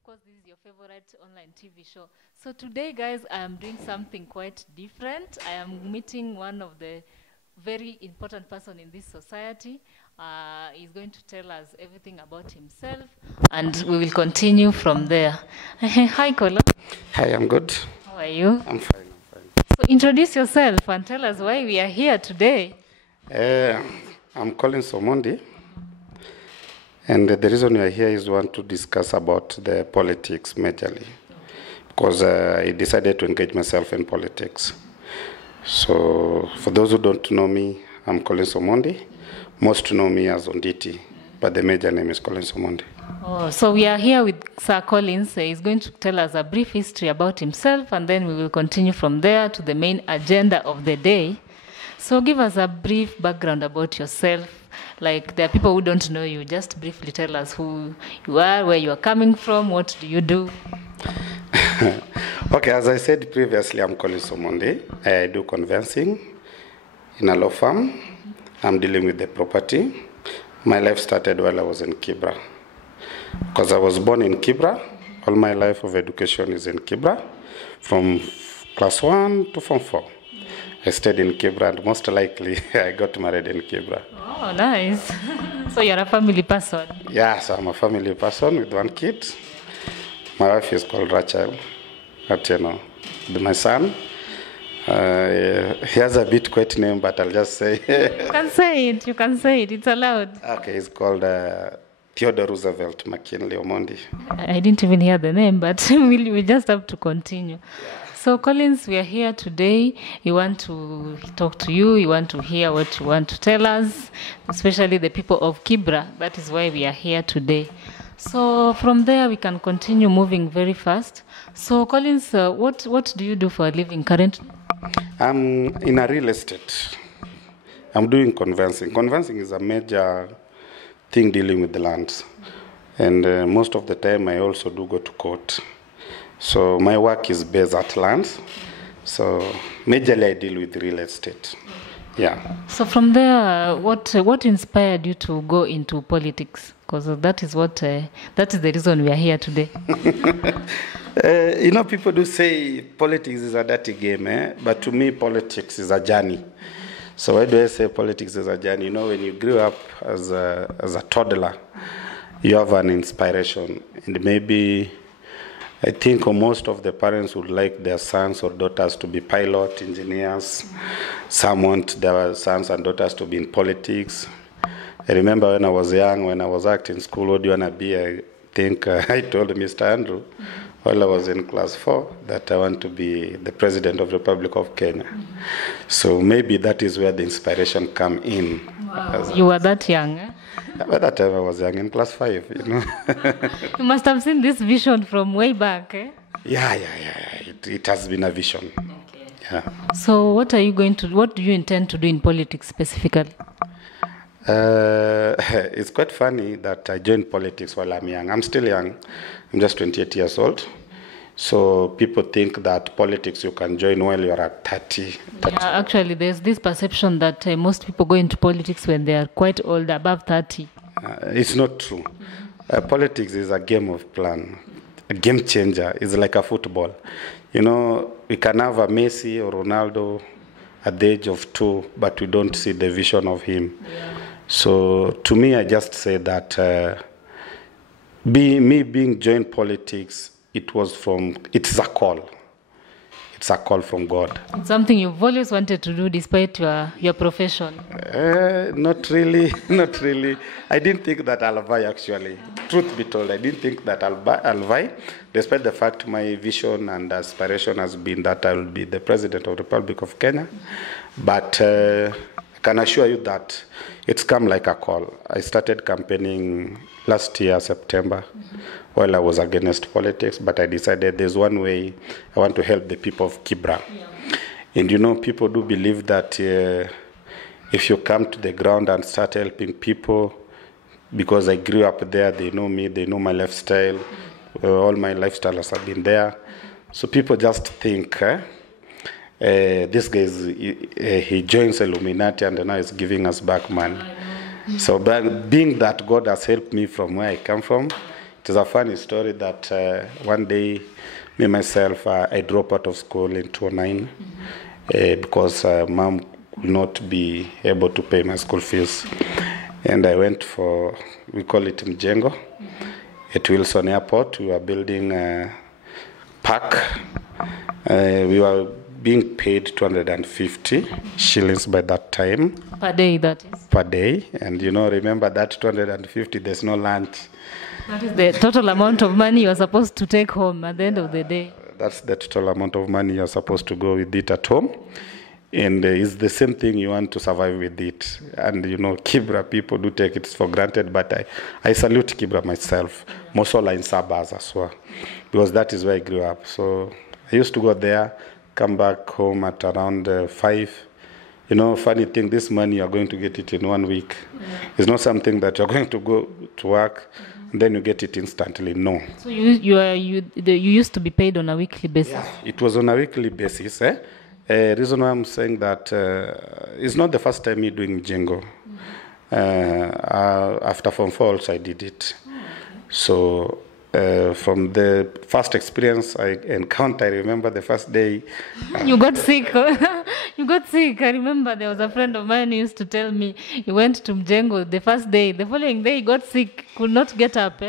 Of course, this is your favorite online TV show. So today, guys, I am doing something quite different. I am meeting one of the very important person in this society. He's going to tell us everything about himself, and we will continue from there. Hi, Kola. Hi, I'm good. How are you? I'm fine. So introduce yourself and tell us why we are here today. I'm calling Omondi, and the reason we are here is we want to discuss about the politics majorly, because I decided to engage myself in politics. So for those who don't know me, I'm Collins Omondi. Most know me as Onditi, but the major name is Collins Omondi. Oh, so we are here with Sir Collins. He's going to tell us a brief history about himself, and then we will continue from there to the main agenda of the day. So give us a brief background about yourself. Like, there are people who don't know you. Just briefly tell us who you are, where you are coming from, what do you do? Okay, as I said previously, I'm Collins Omondi. I do conveyancing in a law firm. I'm dealing with the property. My life started while I was in Kibra. Because I was born in Kibra, all my life of education is in Kibra, from class 1 to form 4. I stayed in Kibra, and most likely I got married in Kibra. Oh, nice. So you're a family person? Yes, I'm a family person with one kid. My wife is called Rachel. But, my son, he has a bit quite name, but I'll just say. You can say it, it's allowed. Okay, he's called Theodore Roosevelt McKinley Omondi. I didn't even hear the name, but we just have to continue. Yeah. So, Collins, we are here today. We want to talk to you. We want to hear what you want to tell us, especially the people of Kibra. That is why we are here today. So, from there, we can continue moving very fast. So, Collins, what do you do for a living currently? I'm in a real estate. I'm doing conveyancing. Conveyancing is a major thing dealing with the lands. And most of the time, I also do go to court. So my work is based at lands. So majorly I deal with real estate. Yeah. So from there, what inspired you to go into politics? Because that is the reason we are here today. People do say politics is a dirty game, but to me, politics is a journey. So why do I say politics is a journey? When you grew up as a toddler, you have an inspiration, and maybe I think most of the parents would like their sons or daughters to be pilot, engineers. Some want their sons and daughters to be in politics. I remember when I was young, when I was acting school, what do you want to be? I think I told Mr. Andrew while I was in class 4 that I want to be the President of the Republic of Kenya. So maybe that is where the inspiration come in. Wow. You were that young, eh? By that time I was young, in class 5, You must have seen this vision from way back, eh? Yeah. It has been a vision. Okay. Yeah. So what do you intend to do in politics specifically? It's quite funny that I joined politics while I'm young. I'm still young. I'm just 28 years old. So people think that politics you can join while you're at 30. Yeah, actually, there's this perception that most people go into politics when they are quite old, above 30. It's not true. Politics is a game of plan, a game changer. It's like a football. We can have a Messi or Ronaldo at the age of 2, but we don't see the vision of him. Yeah. So to me, I just say that being joined politics, it's a call. It's a call from God. It's something you've always wanted to do despite your profession. Not really. I didn't think that I'll vie, actually. Truth be told, I didn't think that I'll vie, despite the fact my vision and aspiration has been that I will be the President of the Republic of Kenya. But I can assure you that it's come like a call. I started campaigning last year, September, while I was against politics, but I decided there's one way I want to help the people of Kibra. Yeah. And people do believe that if you come to the ground and start helping people, because I grew up there, they know me, they know my lifestyle, all my lifestyles have been there. So people just think, this guy, he joins Illuminati and now he's giving us back money. So being that God has helped me from where I come from, It is a funny story that one day, me myself, I dropped out of school in 2009 because mom could not be able to pay my school fees. And I went for, we call it Mjengo, at Wilson Airport. We were building a park. We were being paid 250 shillings by that time. Per day, that is. Per day. And remember that 250, there's no lunch. That is the total amount of money you're supposed to take home at the end of the day. That's the total amount of money you're supposed to go with it at home. And it's the same thing you want to survive with it. And Kibra, people do take it for granted, but I salute Kibra myself, most all in Saba as well, because that is where I grew up. So I used to go there, come back home at around 5. Funny thing, this money you're going to get it in 1 week. It's not something that you're going to go to work and then you get it instantly. No. So you used to be paid on a weekly basis? Yeah, it was on a weekly basis. Reason why I'm saying that it's not the first time me doing Jingo. After Form 4 also I did it. So from the first experience I encountered, I remember the first day. You got sick. You got sick. I remember there was a friend of mine who used to tell me he went to Mjengo the first day. The following day he got sick, could not get up.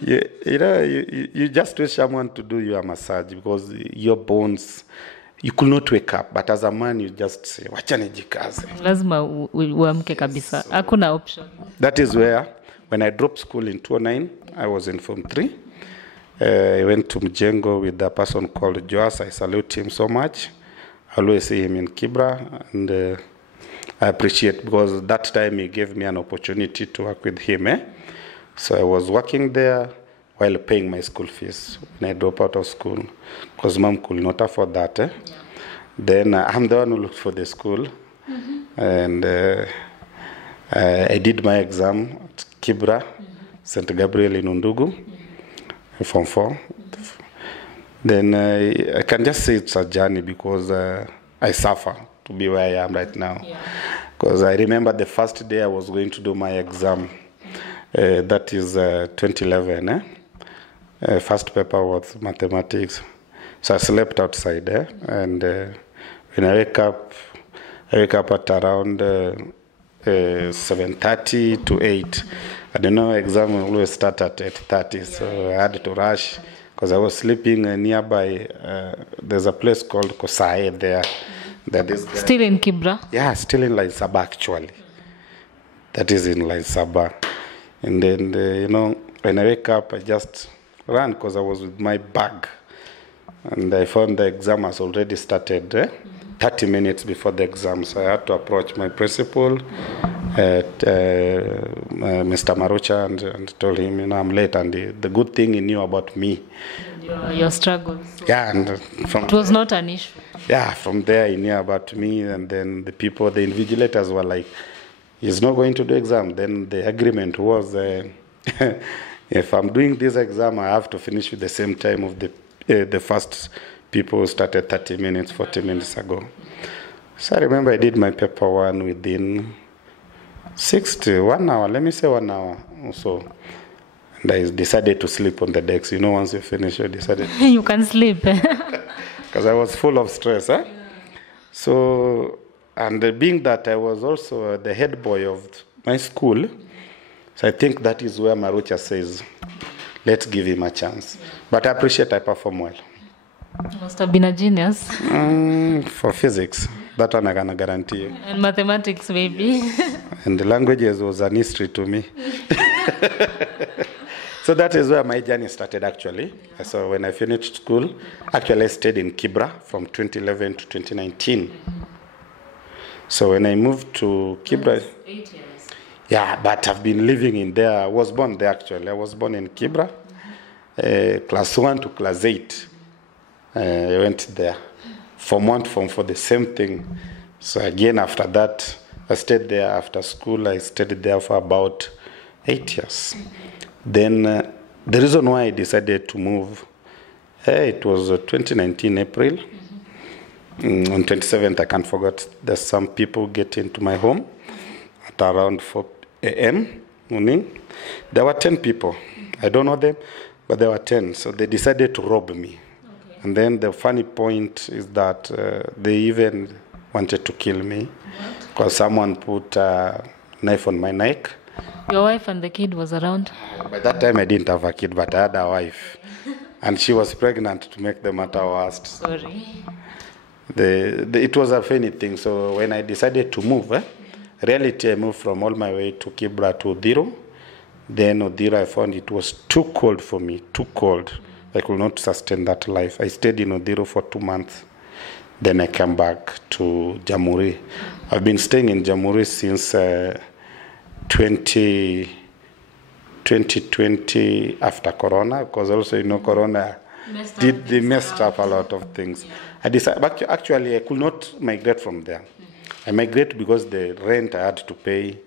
You just wish someone to do your massage because your bones, you could not wake up. But as a man, you just say, wacha nijikaze. Lazima uamke kabisa. Hakuna option. That is where, when I dropped school in 2009, I was in Form 3. I went to Mjengo with a person called Joas. I salute him so much. I always see him in Kibra. And I appreciate because that time he gave me an opportunity to work with him. So I was working there while paying my school fees when I dropped out of school because mom could not afford that. Yeah. Then I'm the one who looked for the school. And I did my exam at Kibra, St. Gabriel in Undugu, Form 4. Then I can just say it's a journey because I suffer to be where I am right now. Because I remember the first day I was going to do my exam. That is 2011. First paper was mathematics. So I slept outside. And when I wake up at around 7:30 to 8. I don't know, exam will always start at 8:30. So I had to rush because I was sleeping nearby. There's a place called Kosae there. That is still in Kibra? Yeah, still in Laini Saba actually. That is in Laini Saba. And then, when I wake up, I just ran because I was with my bag. And I found the exam has already started 30 minutes before the exam. So I had to approach my principal, Mr. Marucha, and told him, I'm late. And the good thing he knew about me. Your struggles. Yeah. And it was not an issue. Yeah, from there he knew about me. And then the invigilators were like, he's not going to do exam. Then the agreement was, if I'm doing this exam, I have to finish with the same time of the first people who started 30 minutes, 40 minutes ago. So I remember I did my paper 1 within 1 hour. Let me say 1 hour or so. And I decided to sleep on the decks. Once you finish, you decided. You can sleep. Because I was full of stress. So... And being that I was also the head boy of my school, so I think that is where Marucha says, let's give him a chance. But I appreciate I perform well. You must have been a genius. For physics, that one I can guarantee you. And mathematics, maybe. And the languages was an history to me. So that is where my journey started actually. So when I finished school, actually I stayed in Kibra from 2011 to 2019. So when I moved to Kibra, 8 years. Yeah, but I've been living in there. I was born there actually. I was born in Kibra, class 1 to class 8. I went there. Form 1 to Form 4, the same thing. So again, after that, I stayed there after school. I stayed there for about 8 years. Then the reason why I decided to move, it was 2019 April. On 27th, I can't forget, there's some people get into my home at around 4 a.m. morning. There were 10 people. I don't know them, but there were 10. So they decided to rob me. Okay. And then the funny point is that they even wanted to kill me because someone put a knife on my neck. Your wife and the kid was around? By that time, I didn't have a kid, but I had a wife. And she was pregnant, to make the matter worse. Sorry. It was a funny thing. So when I decided to move, reality, I moved from all my way to Kibra to Odiro. Then Odiro, I found it was too cold for me, too cold. I could not sustain that life. I stayed in Odiro for 2 months. Then I came back to Jamhuri. I've been staying in Jamhuri since 2020 after Corona, because also, Corona messed up a lot of things. Yeah. I decided, actually, I could not migrate from there. I migrate because the rent I had to pay,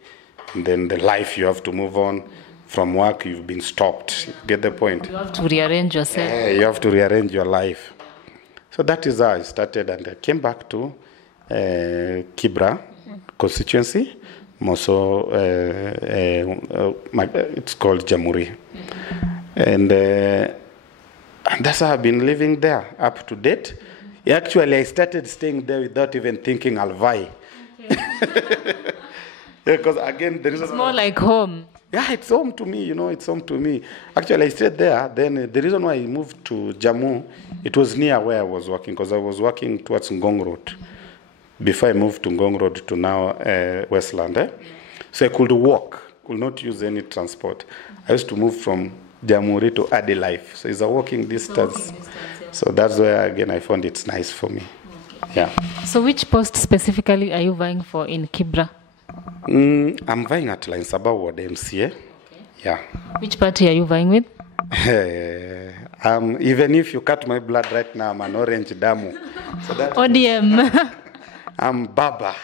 and then the life you have to move on. From work, you've been stopped. Get the point? You have to rearrange yourself. Yeah, you have to rearrange your life. So that is how I started, and I came back to Kibra constituency. Also, it's called Jamhuri. And that's how I've been living there up to date. Actually, I started staying there without even thinking I'll vie. Okay. Because again, there is it's more like home. Yeah, it's home to me, it's home to me. Actually, I stayed there. Then the reason why I moved to Jammu, it was near where I was working, because I was working towards Ngong Road. Before I moved to Ngong Road to now Westland. So I could walk, could not use any transport. I used to move from Jamhuri to Adi Life. So it's a walking distance. So that's where, again, I found it's nice for me. Okay. Yeah. So which post specifically are you vying for in Kibra? I'm vying at Laini Saba Ward MCA. Okay. Yeah. Which party are you vying with? Even if you cut my blood right now, I'm an orange damu. So that ODM. I'm Baba.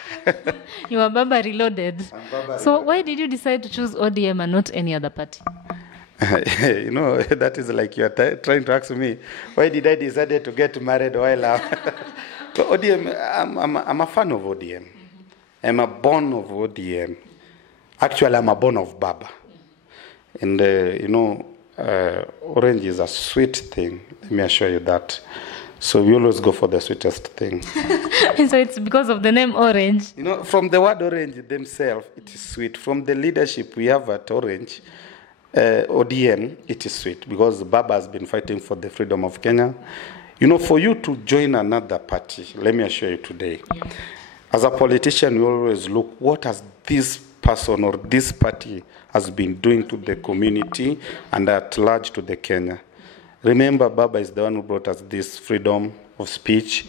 You are Baba reloaded. So why did you decide to choose ODM and not any other party? That is like you're trying to ask me, why did I decide to get married while I'm... So ODM, I'm a fan of ODM. I'm a born of ODM. Actually, I'm a born of Baba. And, orange is a sweet thing. Let me assure you that. So we always go for the sweetest thing. So it's because of the name Orange? From the word orange themselves, it is sweet. From the leadership we have at Orange, ODM, it is sweet. Because Baba has been fighting for the freedom of Kenya. For you to join another party, let me assure you today, as a politician, we always look, what has this person or this party has been doing to the community and at large to the Kenya. Remember, Baba is the one who brought us this freedom of speech,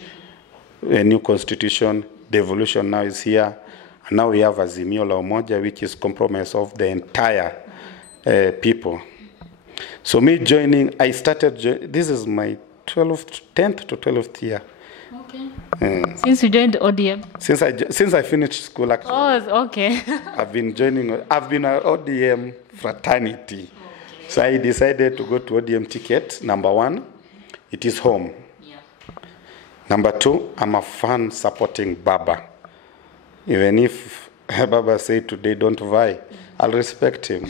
a new constitution, the evolution now is here, and now we have Azimio la Umoja, which is compromise of the entire people. So me joining, I started, this is my 10th to 12th year. Okay. Since you joined ODM? Since I finished school, actually. Oh, okay. I've been an ODM fraternity. Okay. So I decided to go to ODM ticket. Number one, it is home. Yeah. Number two, I'm a fan supporting Baba. Even if Baba said today don't vie, I'll respect him.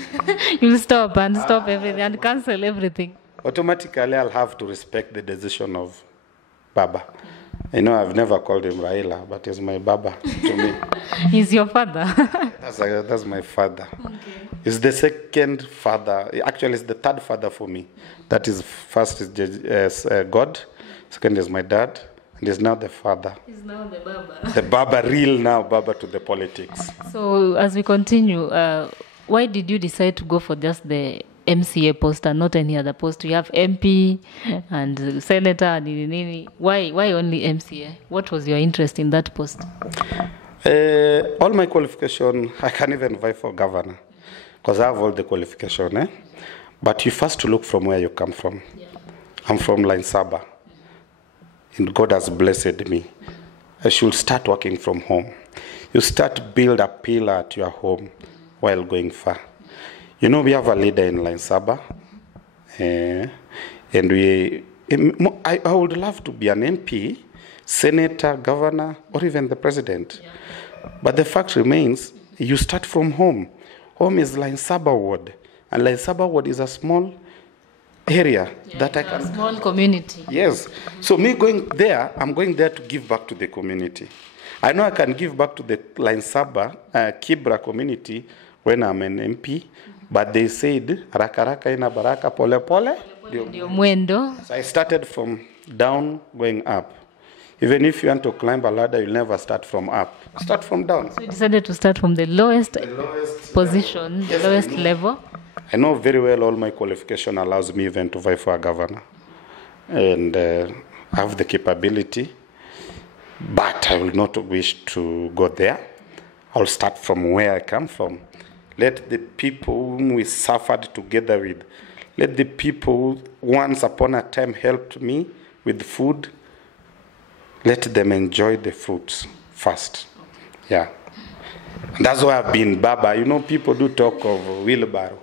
You'll stop everything and cancel everything. Automatically, I'll have to respect the decision of Baba. I've never called him Raila, but he's my Baba to me. He's your father? That's my father. Okay. He's the second father. Actually, it's the third father for me. That is, first is God, second is my dad, and he's now the father. He's now the Baba. The Baba, real now Baba to the politics. So, as we continue, why did you decide to go for just the MCA post and not any other post? You have MP and Senator and why only MCA? What was your interest in that post? All my qualification, I can't even vie for governor because I have all the qualification. But you first look from where you come from. Yeah. I'm from Laini Saba, and God has blessed me. I should start working from home. You start build a pillar at your home while going far. We have a leader in Laini Saba, and I would love to be an MP, senator, governor, or even the president. Yeah. But the fact remains, you start from home. home is Laini Saba ward. And Laini Saba ward is a small area that I can... A small community. Yes. So me going there, I'm going there to give back to the community. I know I can give back to the Laini Saba, Kibra community when I'm an MP, but they said, raka raka ina baraka, pole pole. So I started from down going up. Even if you want to climb a ladder, you'll never start from up. Start from down. So you decided to start from the lowest position, the lowest level? I know very well all my qualification allows me even to vie for a governor. And I have the capability, but I will not wish to go there. I'll start from where I come from. Let the people whom we suffered together with, let the people who once upon a time helped me with food, let them enjoy the fruits first. Yeah. And that's why I've been Baba. You know, people do talk of wheelbarrow.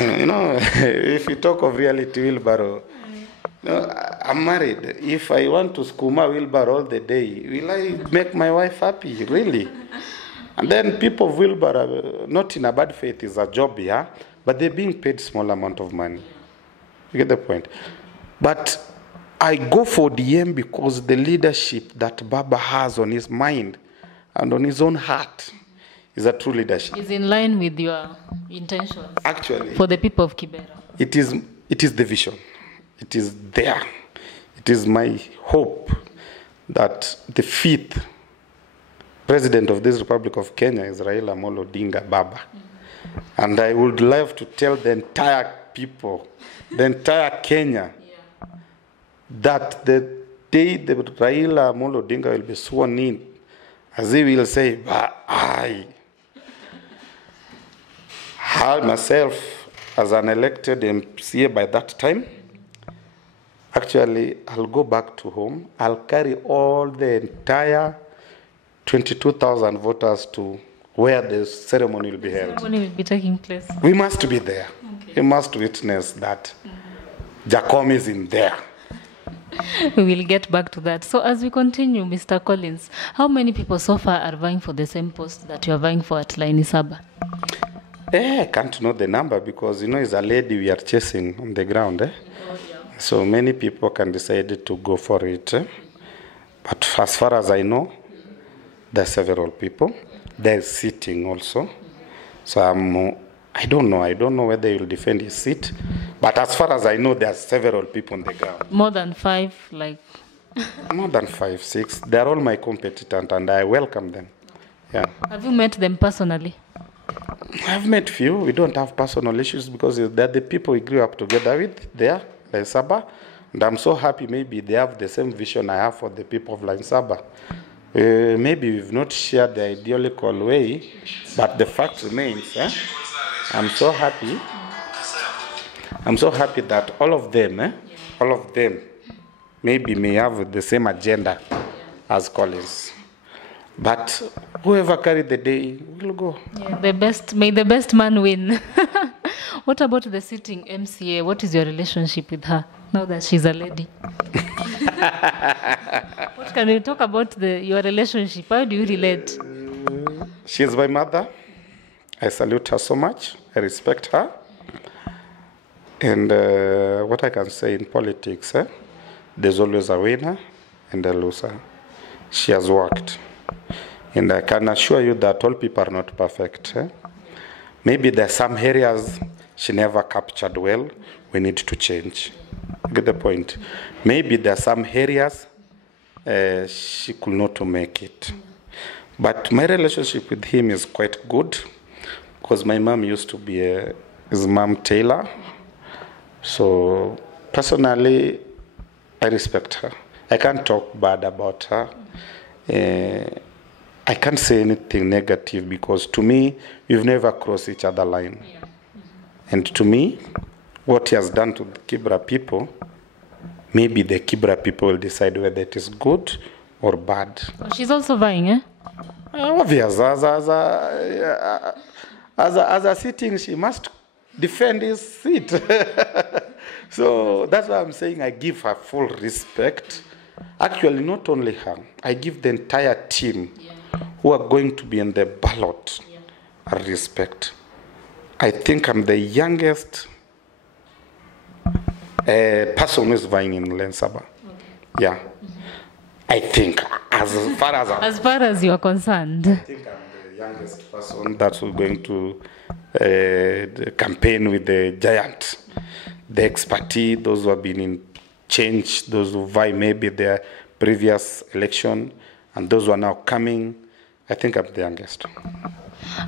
You know, if you talk of reality wheelbarrow, you know, I'm married. If I want to skuma wheelbarrow all the day, will I make my wife happy? Really? And then people of wheelbarrow, not in a bad faith, is a job, yeah, but they're being paid small amount of money. You get the point? But I go for DM because the leadership that Baba has on his mind and on his own heart is a true leadership. Is in line with your intentions. Actually, for the people of Kibera. It is the vision. It is there. It is my hope that the 5th President of this Republic of Kenya is Raila Amolo Odinga Baba. And I would love to tell the entire people, the entire Kenya, that the day the Raila Amolo Odinga will be sworn in, as he will say, I myself, as an elected MCA by that time, actually, I'll go back to home. I'll carry all the entire 22,000 voters to where the ceremony will be held. The ceremony will be taking place. We must be there. Okay. We must witness that Jacom is in there. We will get back to that. So as we continue, Mr. Collins, how many people so far are vying for the same post that you are vying for at Laini Saba? I can't know the number because, you know, it's a lady we are chasing on the ground. Oh, yeah. So many people can decide to go for it. But as far as I know, there are several people. They're sitting also. So I don't know. I don't know whether he will defend his seat. But as far as I know, there are several people on the ground. More than 5, like? More than 5, 6. They're all my competitors, and I welcome them. Yeah. Have you met them personally? I've met few. We don't have personal issues because they're the people we grew up together with there, Laini Saba. And I'm so happy maybe they have the same vision I have for the people of Laini Saba. Maybe we've not shared the ideological way, but the fact remains, I'm so happy. I'm so happy that all of them maybe may have the same agenda as Collins. But whoever carried the day will go. Yeah, may the best man win. What about the sitting MCA? What is your relationship with her now that she's a lady? What can you talk about your relationship? How do you relate? She's my mother. I salute her so much. I respect her. And what I can say in politics, there's always a winner and a loser. She has worked. And I can assure you that all people are not perfect. Maybe there are some areas she never captured well. We need to change. Get the point? Maybe there are some areas she could not make it. But my relationship with him is quite good because my mom used to be his mom tailor. So personally, I respect her. I can't talk bad about her. I can't say anything negative because to me, we've never crossed each other line. Yeah. And to me, what he has done to the Kibra people, maybe the Kibra people will decide whether it is good or bad. Oh, she's also vying, eh? Obvious. As a sitting, she must defend his seat. So that's why I'm saying I give her full respect. Actually, not only her, I give the entire team who are going to be in the ballot and respect. I think I'm the youngest person who is vying in Saba. Okay. Yeah. Mm-hmm. I think, as far as you are concerned. I think I'm the youngest person that's going to campaign with the giant. The expertise, those who have been in change, those who vie maybe their previous election, and those who are now coming. I think I'm the youngest.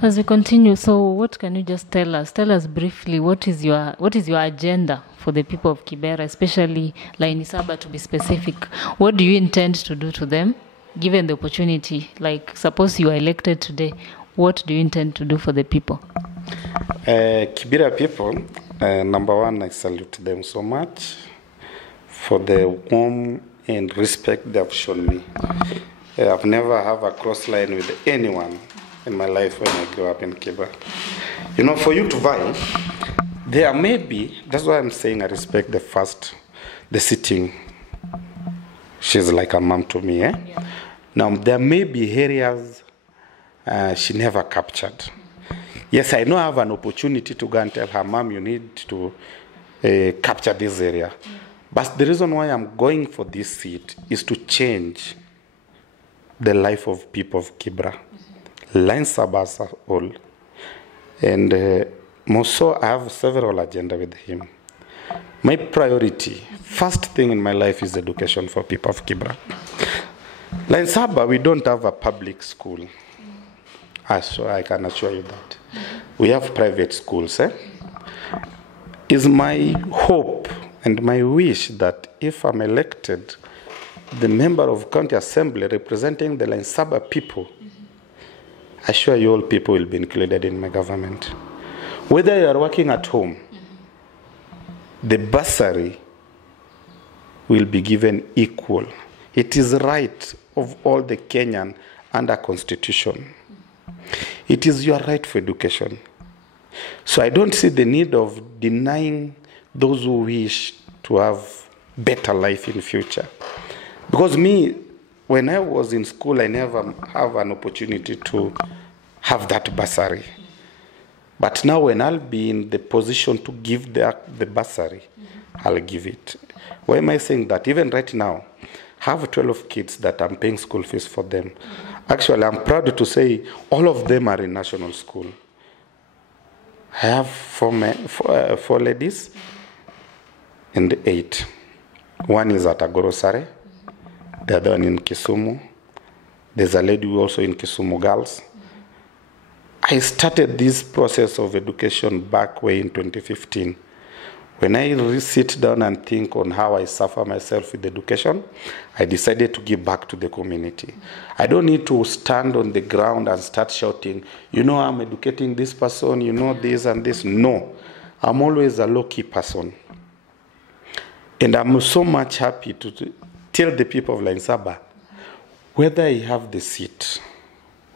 As we continue, so what can you just tell us? Tell us briefly what is your agenda for the people of Kibera, especially Laini Saba to be specific. What do you intend to do to them, given the opportunity? Like, suppose you are elected today, what do you intend to do for the people? Kibera people, number one, I salute them so much for the warm and respect they have shown me. I've never have a cross line with anyone in my life when I grew up in Kibra. You know, for you to vie, there may be, that's why I'm saying I respect the sitting. She's like a mom to me. Yeah. Now, there may be areas she never captured. Yes, I know I have an opportunity to go and tell her, Mom, you need to capture this area. But the reason why I'm going for this seat is to change the life of people of Kibra. Laini Saba as a whole. And more so, I have several agendas with him. My priority, first thing in my life is education for people of Kibra. Laini Saba, we don't have a public school. So I can assure you that. We have private schools. It's my hope and my wish that if I'm elected, the member of County Assembly representing the Laini Saba people, I assure you all people will be included in my government. Whether you are working at home, the bursary will be given equal. It is right of all the Kenyan under Constitution. It is your right for education. So I don't see the need of denying those who wish to have better life in future. Because me, when I was in school, I never have an opportunity to have that bursary. But now when I'll be in the position to give the bursary, I'll give it. Why am I saying that? Even right now, I have 12 kids that I'm paying school fees for them. Actually, I'm proud to say all of them are in national school. I have four ladies and 8. One is at a grocery, the other one in Kisumu. There's a lady also in Kisumu Girls. I started this process of education back way in 2015. When I sit down and think on how I suffer myself with education, I decided to give back to the community. I don't need to stand on the ground and start shouting, you know, I'm educating this person, you know, this and this. No, I'm always a low-key person. And I'm so much happy to tell the people of Laini Saba, whether I have the seat,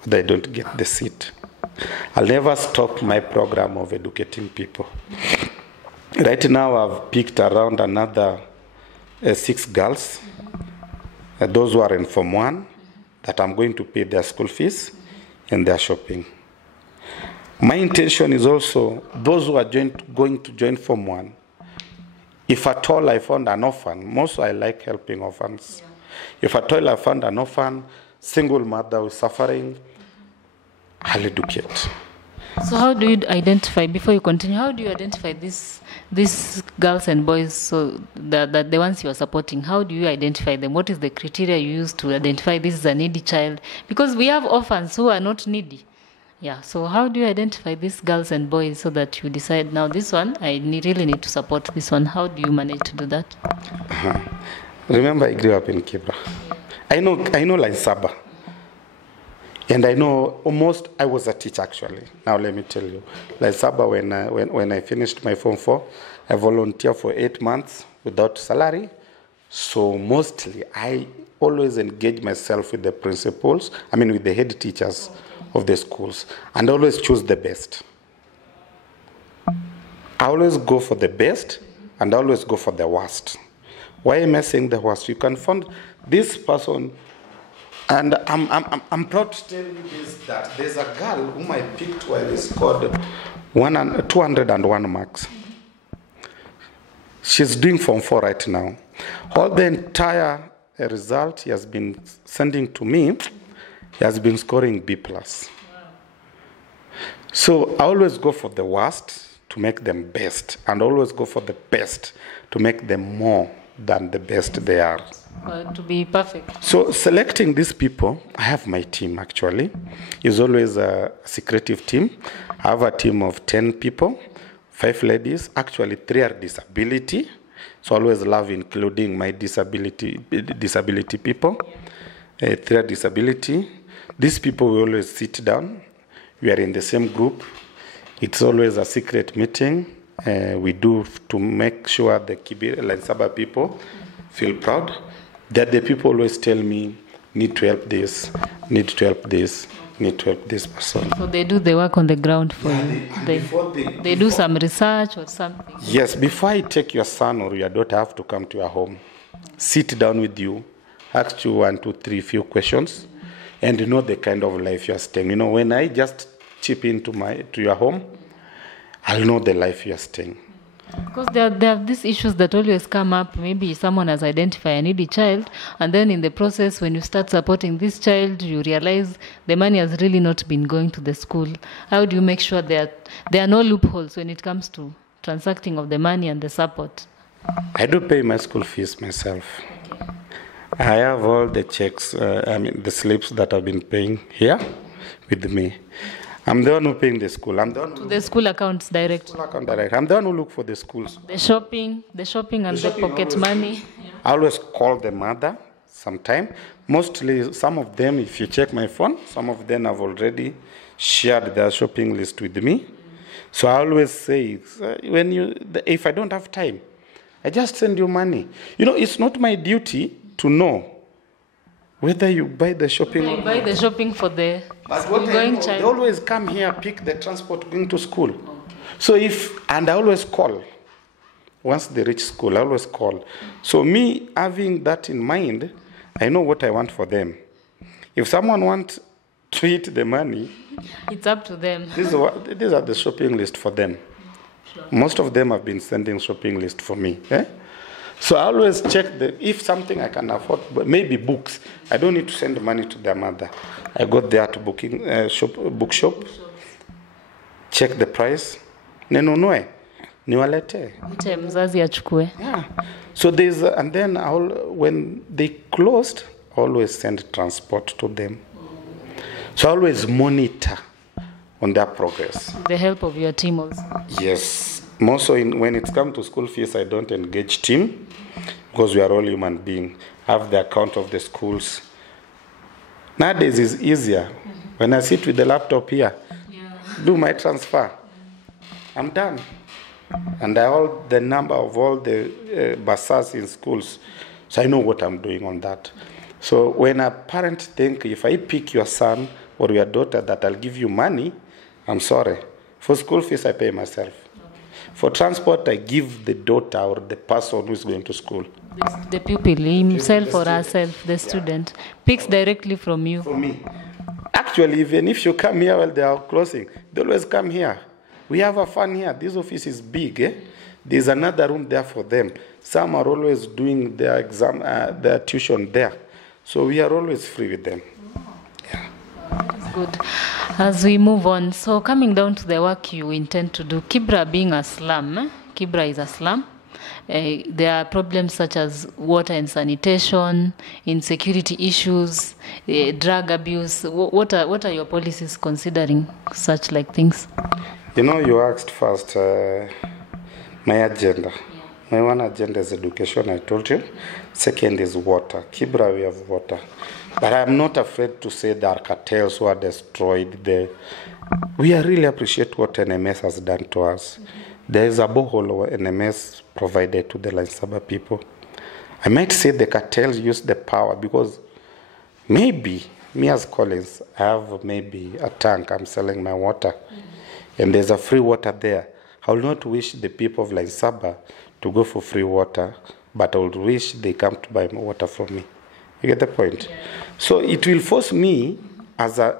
whether I don't get the seat, I'll never stop my program of educating people. Right now, I've picked around another 6 girls, those who are in Form 1, that I'm going to pay their school fees and their shopping. My intention is also those who are going to join Form 1, if at all I found an orphan, most I like helping orphans. Yeah. If at all I found an orphan, single mother who is suffering, I'll educate. So how do you identify, before you continue, how do you identify these girls and boys, so that the ones you are supporting, how do you identify them? What is the criteria you use to identify this is a needy child? Because we have orphans who are not needy. Yeah, so how do you identify these girls and boys so that you decide, now this one, I really need to support this one? How do you manage to do that? Remember, I grew up in Kibra. I know Laini Saba. And I know almost, I was a teacher actually. Now let me tell you. Laini Saba, when I finished my Form 4, I volunteered for 8 months without salary. So mostly, I always engage myself with the principals, with the head teachers of the schools, and always choose the best. I always go for the best, and I always go for the worst. Why am I saying the worst? You can find this person And I'm proud to tell you this, that there's a girl whom I picked while he scored 201 marks. She's doing Form 4 right now. All the entire result he has been sending to me, he has been scoring B+. So I always go for the worst to make them best, and always go for the best to make them more than the best they are. To be perfect. So selecting these people, I have my team actually. It's always a secretive team. I have a team of 10 people, 5 ladies. Actually, 3 are disability. So I always love including my disability people. 3 are disability. These people will always sit down. We are in the same group. It's always a secret meeting. We do to make sure the Kibera and Saba people feel proud. That the people always tell me, need to help this, need to help this, need to help this person. So they do the work on the ground for you. They do some research or something. Yes, before I take your son or your daughter, I have to come to your home, sit down with you, ask you 1, 2, 3 few questions, and know the kind of life you are staying. You know, when I just chip into your home, I'll know the life you are staying. Because there are these issues that always come up. Maybe someone has identified a needy child, and then in the process, when you start supporting this child, you realize the money has really not been going to the school. How do you make sure there are no loopholes when it comes to transacting of the money and the support? I do pay my school fees myself. Okay. I have all the checks, the slips that I've been paying here with me. I'm the one who paying the school. I'm the one to the school accounts direct. School account direct. I'm the one who look for the schools. The shopping and the pocket money. I always call the mother sometime. Mostly, some of them, if you check my phone, some of them have already shared their shopping list with me. So I always say, if I don't have time, I just send you money. You know, it's not my duty to know whether you buy the shopping or buy the shopping for the going child. They always come here, pick the transport going to school. Okay. So and I always call. Once they reach school, I always call. So me having that in mind, I know what I want for them. If someone wants to eat the money, it's up to them. These are the shopping list for them. Sure. Most of them have been sending shopping list for me. So I always check if something I can afford, maybe books. I don't need to send money to their mother. I go there to bookshop, check the price. Nenunue, niwalete. Mzazi achukue. Yeah. So and then when they closed, I always send transport to them. So I always monitor on their progress. With the help of your team also. Yes. More so when it comes to school fees, I don't engage team because we are all human beings. Have the account of the schools. Nowadays it's easier. When I sit with the laptop here, do my transfer, I'm done. And I hold the number of all the bursars in schools, so I know what I'm doing on that. So when a parent think if I pick your son or your daughter that I'll give you money, I'm sorry. For school fees, I pay myself. For transport, I give the daughter or the person who is going to school. The pupil, himself or herself, the student, picks directly from you. From me. Actually, even if you come here while they are closing, they always come here. We have a fun here. This office is big. There's another room there for them. Some are always doing their exam, their tuition there. So we are always free with them. Good. As we move on, so coming down to the work you intend to do, Kibra being a slum, Kibra is a slum. There are problems such as water and sanitation, insecurity issues, drug abuse. What are your policies considering such like things? You know, you asked first my agenda. Yeah. My one agenda is education, I told you. Second is water. Kibra, we have water. But I'm not afraid to say there are cartels who are destroyed. We really appreciate what NMS has done to us. Mm-hmm. There is a borehole NMS provided to the Laini Saba people. I might say the cartels use the power because maybe, me as Collins, I have maybe a tank, I'm selling my water, and there's a free water there. I will not wish the people of Laini Saba to go for free water, but I would wish they come to buy water from me. You get the point? So it will force me as a